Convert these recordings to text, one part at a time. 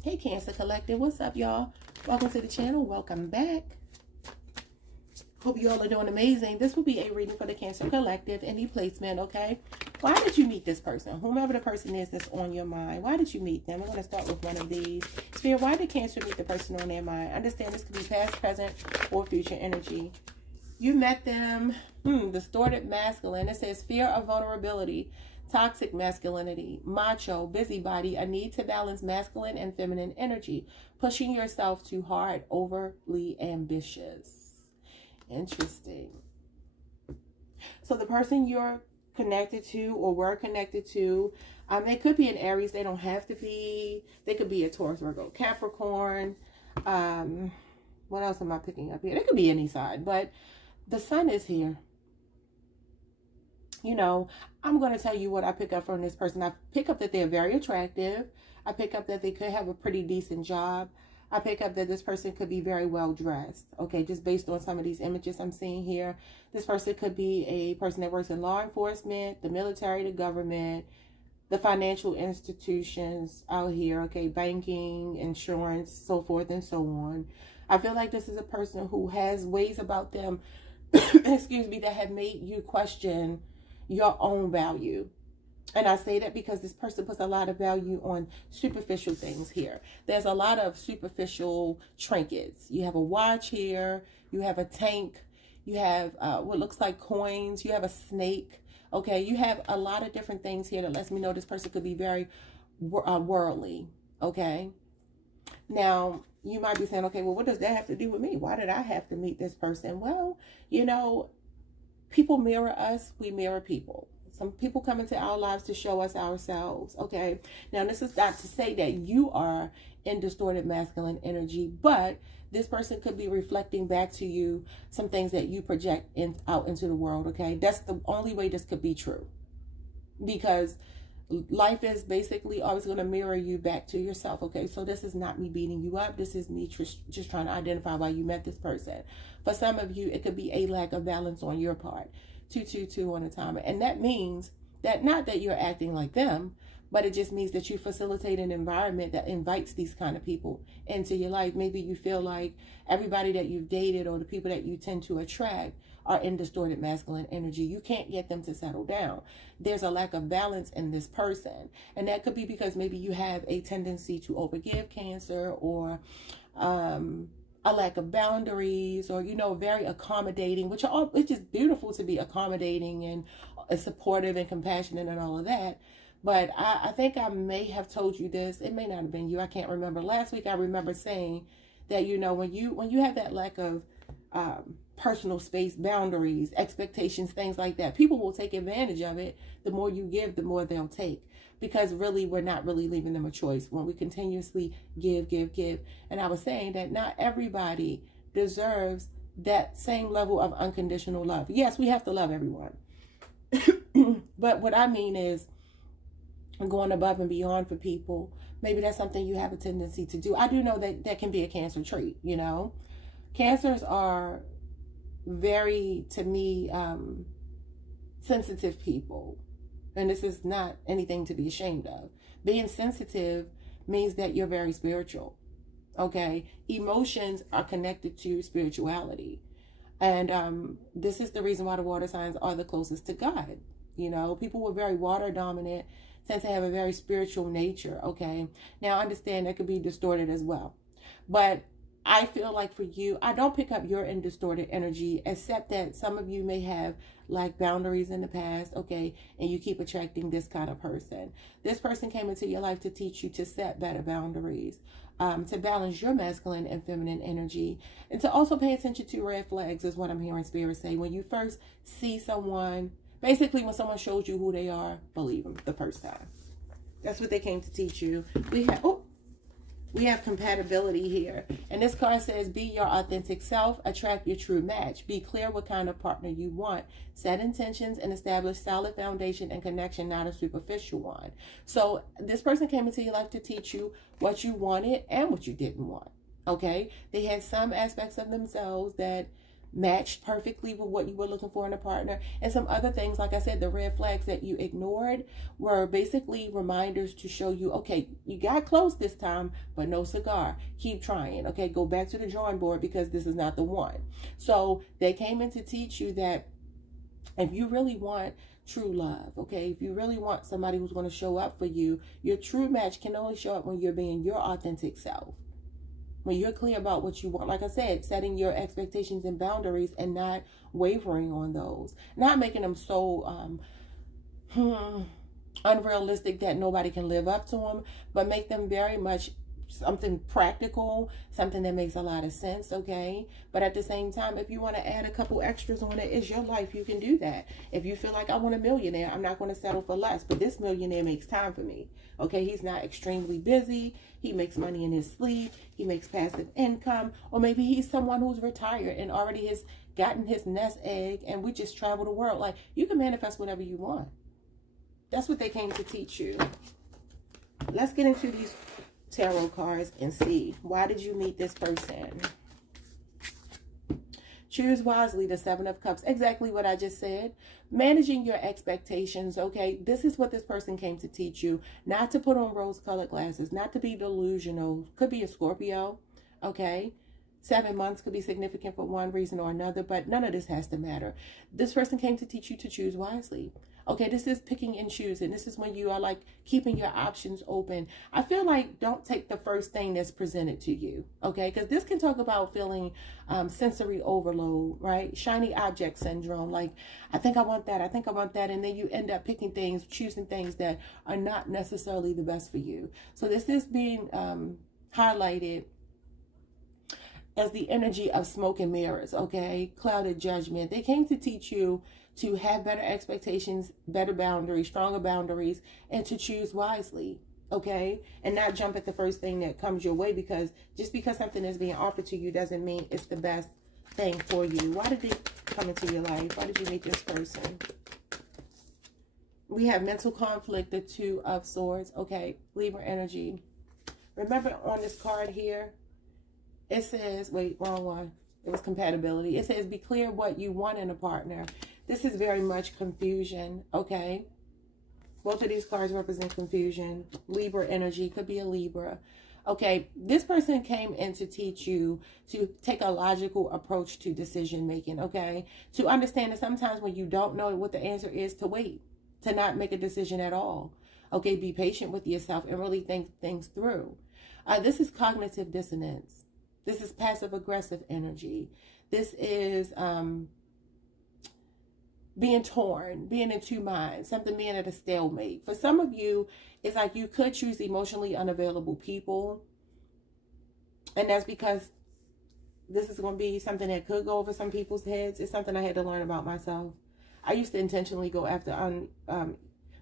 Hey Cancer Collective, what's up y'all? Welcome to the channel, welcome back. Hope you all are doing amazing. This will be a reading for the Cancer Collective, any placement, okay? Why did you meet this person? Whomever the person is that's on your mind, why did you meet them? We're going to start with one of these. Spirit, why did Cancer meet the person on their mind? Understand this could be past, present, or future energy. You met them, distorted masculine. It says fear of vulnerability, toxic masculinity, macho, busybody, a need to balance masculine and feminine energy, pushing yourself too hard, overly ambitious. Interesting. So the person you're connected to or were connected to, they could be an Aries. They don't have to be. They could be a Taurus, Virgo, Capricorn. What else am I picking up here? They could be any side, but the sun is here. You know, I'm going to tell you what I pick up from this person. I pick up that they're very attractive. I pick up that they could have a pretty decent job. I pick up that this person could be very well dressed. Okay, just based on some of these images I'm seeing here. This person could be a person that works in law enforcement, the military, the government, the financial institutions out here. Okay, banking, insurance, so forth and so on. I feel like this is a person who has ways about them, excuse me, that have made you question your own value. And I say that because this person puts a lot of value on superficial things here. There's a lot of superficial trinkets. You have a watch here. You have a tank. You have what looks like coins. You have a snake. Okay, you have a lot of different things here that lets me know this person could be very worldly. Okay. Now, you might be saying, okay, well, what does that have to do with me? Why did I have to meet this person? Well, you know, people mirror us. We mirror people. Some people come into our lives to show us ourselves, okay? Now, this is not to say that you are in distorted masculine energy, but this person could be reflecting back to you some things that you project out into the world, okay? That's the only way this could be true, because life is basically always going to mirror you back to yourself, okay? So this is not me beating you up. This is me just trying to identify why you met this person. For some of you, it could be a lack of balance on your part. 222 on a timer. And that means that not that you're acting like them, but it just means that you facilitate an environment that invites these kind of people into your life. Maybe you feel like everybody that you've dated or the people that you tend to attract are in distorted masculine energy. You can't get them to settle down. There's a lack of balance in this person. And that could be because maybe you have a tendency to overgive, Cancer, or a lack of boundaries, or, you know, very accommodating, which are it's just beautiful to be accommodating and supportive and compassionate and all of that. But I think I may have told you this. It may not have been you. I can't remember. Last week, I remember saying that, you know, when you have that lack of personal space, boundaries, expectations, things like that, people will take advantage of it. The more you give, the more they'll take. Because really, we're not really leaving them a choice when we continuously give. And I was saying that not everybody deserves that same level of unconditional love. Yes, we have to love everyone. But what I mean is going above and beyond for people. Maybe that's something you have a tendency to do. I do know that that can be a Cancer trait, you know. Cancers are very, to me, sensitive people. And this is not anything to be ashamed of. Being sensitive means that you're very spiritual, okay? Emotions are connected to spirituality. And this is the reason why the water signs are the closest to God. You know, people who are very water dominant tend to have a very spiritual nature, okay? Now, understand that could be distorted as well. But I feel like for you, I don't pick up your in distorted energy, except that some of you may have like boundaries in the past, okay, and you keep attracting this kind of person. This person came into your life to teach you to set better boundaries, to balance your masculine and feminine energy, and to also pay attention to red flags is what I'm hearing Spirit say. When you first see someone, basically when someone shows you who they are, believe them the first time. That's what they came to teach you. We have compatibility here. And this card says, be your authentic self, attract your true match. Be clear what kind of partner you want. Set intentions and establish solid foundation and connection, not a superficial one. So this person came into your life to teach you what you wanted and what you didn't want. Okay? They had some aspects of themselves that matched perfectly with what you were looking for in a partner. And some other things, like I said, the red flags that you ignored were basically reminders to show you, okay, you got close this time, but no cigar. Keep trying. Okay, go back to the drawing board because this is not the one. So they came in to teach you that if you really want true love, okay, if you really want somebody who's going to show up for you, your true match can only show up when you're being your authentic self. When you're clear about what you want, like I said, setting your expectations and boundaries and not wavering on those. Not making them so unrealistic that nobody can live up to them, but make them very much something practical, something that makes a lot of sense, okay? But at the same time, if you want to add a couple extras on it, it's your life, you can do that. If you feel like I want a millionaire, I'm not going to settle for less, but this millionaire makes time for me, okay? He's not extremely busy. He makes money in his sleep. He makes passive income. Or maybe he's someone who's retired and already has gotten his nest egg and we just travel the world. Like, you can manifest whatever you want. That's what they came to teach you. Let's get into these tarot cards and see, why did you meet this person? Choose wisely, the Seven of Cups. Exactly what I just said. Managing your expectations, okay? This is what this person came to teach you. Not to put on rose-colored glasses, not to be delusional. Could be a Scorpio, okay? 7 months could be significant for one reason or another, but none of this has to matter. This person came to teach you to choose wisely. Okay, this is picking and choosing. This is when you are like keeping your options open. I feel like don't take the first thing that's presented to you, okay? Because this can talk about feeling sensory overload, right? Shiny object syndrome. Like, I think I want that. I think I want that. And then you end up picking things, choosing things that are not necessarily the best for you. So this is being highlighted as the energy of smoke and mirrors, okay? Clouded judgment. They came to teach you to have better expectations, better boundaries, stronger boundaries, and to choose wisely, okay? And not jump at the first thing that comes your way, because just because something is being offered to you doesn't mean it's the best thing for you. Why did they come into your life? Why did you meet this person? We have mental conflict, the Two of Swords, okay? Libra energy. Remember on this card here, it says, wait, wrong one. It was compatibility. It says, be clear what you want in a partner. This is very much confusion, okay? Both of these cards represent confusion. Libra energy, could be a Libra. Okay, this person came in to teach you to take a logical approach to decision making, okay? To understand that sometimes when you don't know what the answer is, to wait, to not make a decision at all. Okay, be patient with yourself and really think things through. This is cognitive dissonance. This is passive-aggressive energy. This is being torn, being in two minds, something being at a stalemate. For some of you, it's like you could choose emotionally unavailable people. And that's because this is going to be something that could go over some people's heads. It's something I had to learn about myself. I used to intentionally go after,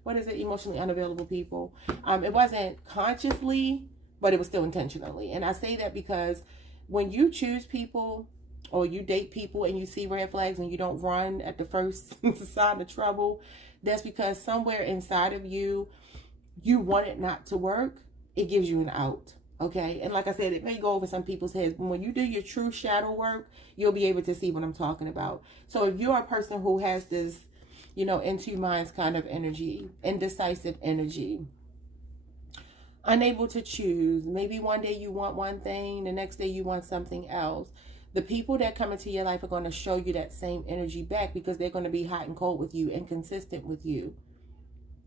emotionally unavailable people. It wasn't consciously, but it was still intentionally. And I say that because when you choose people or you date people and you see red flags and you don't run at the first sign of trouble, that's because somewhere inside of you, you want it not to work. It gives you an out, okay? And like I said, it may go over some people's heads, but when you do your true shadow work, you'll be able to see what I'm talking about. So if you're a person who has this, in two minds kind of energy, indecisive energy, unable to choose. Maybe one day you want one thing, the next day you want something else. The people that come into your life are going to show you that same energy back because they're going to be hot and cold with you and consistent with you.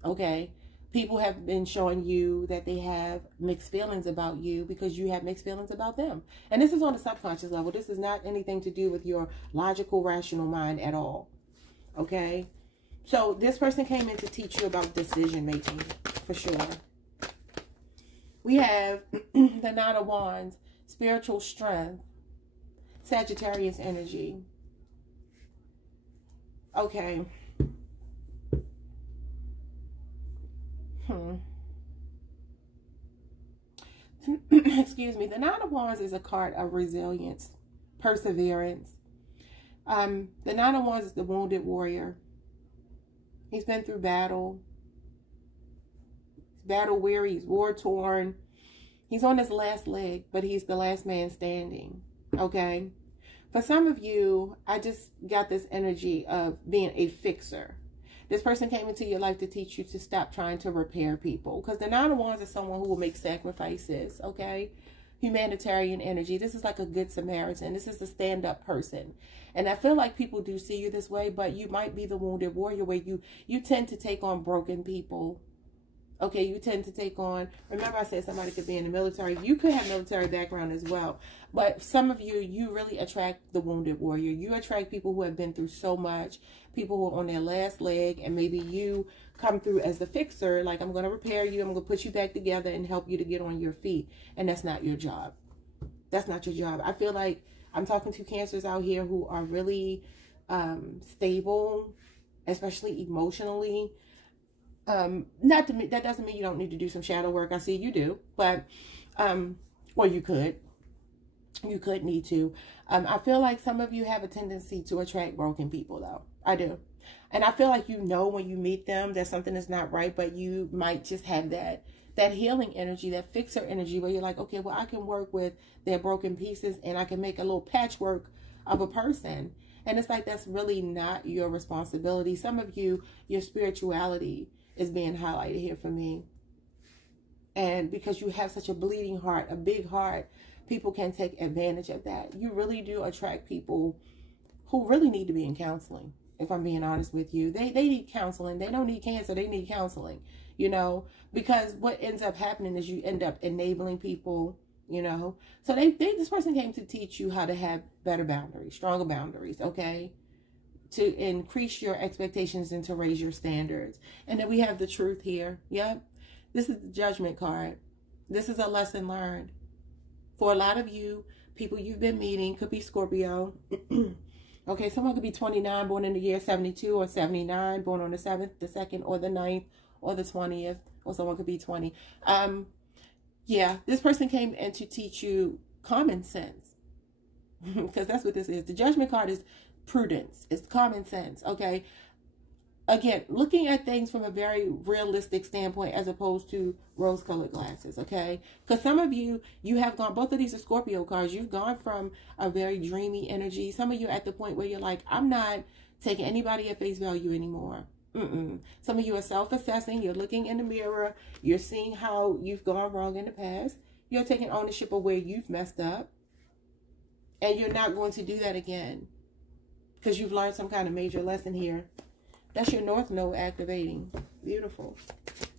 Okay? People have been showing you that they have mixed feelings about you because you have mixed feelings about them. And this is on a subconscious level. This is not anything to do with your logical, rational mind at all. Okay? So this person came in to teach you about decision making, for sure. We have the Nine of Wands, spiritual strength, Sagittarius energy. Okay. Excuse me. The Nine of Wands is a card of resilience, perseverance. The Nine of Wands is the wounded warrior. He's been through battle. He's battle weary. He's war torn. He's on his last leg, but he's the last man standing. Okay. For some of you, I just got this energy of being a fixer. This person came into your life to teach you to stop trying to repair people. Because the Nine of Wands is someone who will make sacrifices, okay? Humanitarian energy. This is like a good Samaritan. This is the stand-up person. And I feel like people do see you this way, but you might be the wounded warrior where you tend to take on broken people. Okay, you tend to take on, remember I said somebody could be in the military. You could have military background as well. But some of you, you really attract the wounded warrior. You attract people who have been through so much, people who are on their last leg, and maybe you come through as the fixer, like I'm going to repair you, I'm going to put you back together and help you to get on your feet. And that's not your job. That's not your job. I feel like I'm talking to Cancers out here who are really stable, especially emotionally. That doesn't mean you don't need to do some shadow work. I see you do, but, or you could need to. I feel like some of you have a tendency to attract broken people though. I do. And I feel like you know when you meet them that something is not right, but you might just have that healing energy, that fixer energy where you're like, okay, well, I can work with their broken pieces and I can make a little patchwork of a person. And it's like, that's really not your responsibility. Some of you, your spirituality is being highlighted here for me. And because you have such a bleeding heart, a big heart, people can take advantage of that. You really do attract people who really need to be in counseling, if I'm being honest with you. They need counseling. They don't need cancer. They need counseling, you know, because what ends up happening is you end up enabling people, you know. So this person came to teach you how to have better boundaries, stronger boundaries, okay? To increase your expectations and to raise your standards. And then we have the truth here. Yep. This is the Judgment card. This is a lesson learned. For a lot of you, people you've been meeting, could be Scorpio. Okay, someone could be 29, born in the year 72 or 79, born on the 7th, the 2nd, or the 9th, or the 20th. Or someone could be 20. Yeah, this person came in to teach you common sense. Because that's what this is. The Judgment card is prudence. It's common sense. Okay. Again, looking at things from a very realistic standpoint as opposed to rose-colored glasses. Okay. Because some of you, you have gone, both of these are Scorpio cards. You've gone from a very dreamy energy. Some of you are at the point where you're like, I'm not taking anybody at face value anymore. Some of you are self-assessing. You're looking in the mirror. You're seeing how you've gone wrong in the past. You're taking ownership of where you've messed up. And you're not going to do that again. Because you've learned some kind of major lesson here. That's your North Node activating. Beautiful.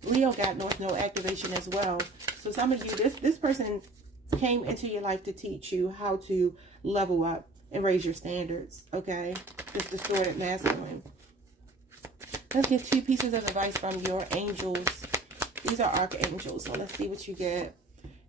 Leo got North Node activation as well. So some of you, this person came into your life to teach you how to level up and raise your standards. Okay? This distorted masculine. Let's get 2 pieces of advice from your angels. These are archangels. So let's see what you get.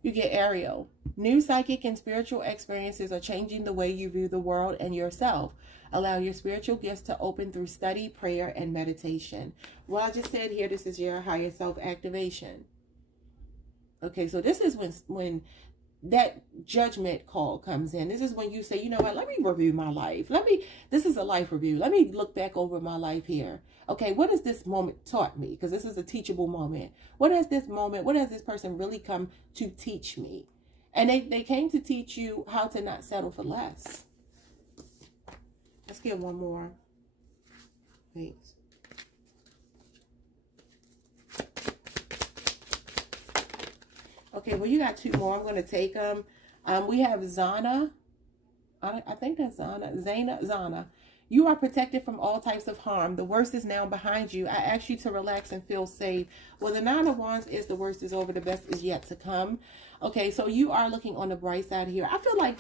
You get Ariel. New psychic and spiritual experiences are changing the way you view the world and yourself. Allow your spiritual gifts to open through study, prayer, and meditation. What I just said here, this is your higher self activation. Okay, so this is when that judgment call comes in. This is when you say, you know what, let me review my life. This is a life review. Let me look back over my life here. Okay, what has this moment taught me? Because this is a teachable moment. What has this person really come to teach me? And they came to teach you how to not settle for less. Let's get one more. Thanks. Okay, well, you got 2 more. I'm going to take them. We have Zana. I think that's Zana. Zana. You are protected from all types of harm. The worst is now behind you. I ask you to relax and feel safe. Well, the 9 of Wands is the worst is over. The best is yet to come. Okay, so you are looking on the bright side here. I feel like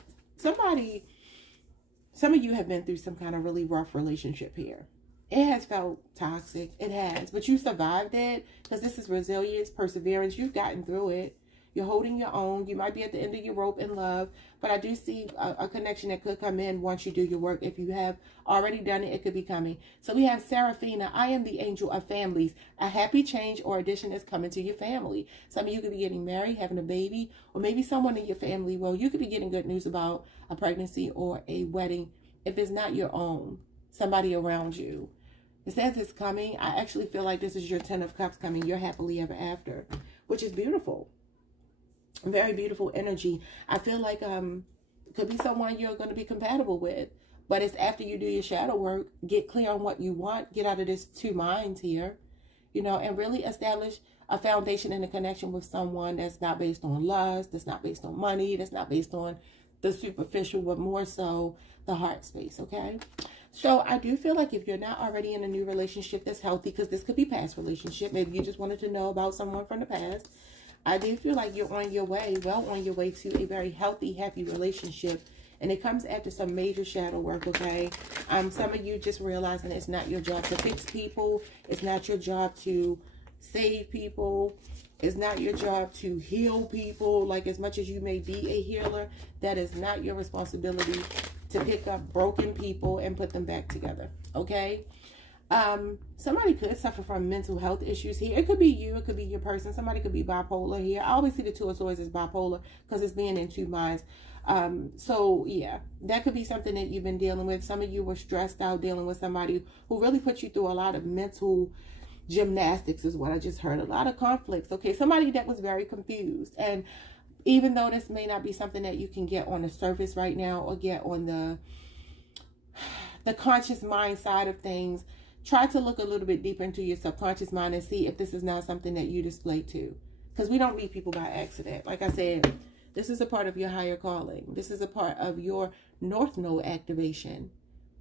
some of you have been through some kind of really rough relationship here. It has felt toxic. It has. But you survived it because this is resilience, perseverance. You've gotten through it. You're holding your own. You might be at the end of your rope in love. But I do see a connection that could come in once you do your work. If you have already done it, it could be coming. So we have Seraphina. I am the angel of families. A happy change or addition is coming to your family. Some of you could be getting married, having a baby, or maybe someone in your family. Well, you could be getting good news about a pregnancy or a wedding. If it's not your own, somebody around you. It says it's coming. I actually feel like this is your 10 of Cups coming. You're happily ever after, which is beautiful. Very beautiful energy. I feel like Could be someone you're going to be compatible with. But it's after you do your shadow work, get clear on what you want, get out of this two minds here, you know, and really establish a foundation and a connection with someone that's not based on lust, that's not based on money, that's not based on the superficial, but more so the heart space, okay? So I do feel like if you're not already in a new relationship that's healthy, because this could be past relationship, maybe you just wanted to know about someone from the past, I do feel like you're on your way, well on your way to a very healthy, happy relationship. And it comes after some major shadow work, okay? Some of you just realizing it's not your job to fix people. It's not your job to save people. It's not your job to heal people. Like, as much as you may be a healer, that is not your responsibility to pick up broken people and put them back together, okay? Somebody could suffer from mental health issues here. It could be you. It could be your person. Somebody could be bipolar here. I always see the Two of Swords as bipolar because it's being in two minds. So yeah, that could be something that you've been dealing with. Some of you were stressed out dealing with somebody who really put you through a lot of mental gymnastics is what I just heard. A lot of conflicts. Okay. Somebody that was very confused. And even though this may not be something that you can get on the surface right now or get on the conscious mind side of things, try to look a little bit deeper into your subconscious mind and see if this is not something that you display too. Because we don't meet people by accident. Like I said, this is a part of your higher calling. This is a part of your North Node activation,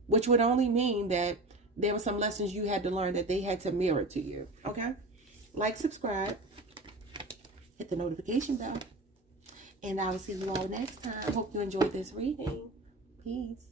which would only mean that there were some lessons you had to learn that they had to mirror to you. Okay? Like, subscribe, hit the notification bell, and I will see you all next time. Hope you enjoyed this reading. Peace.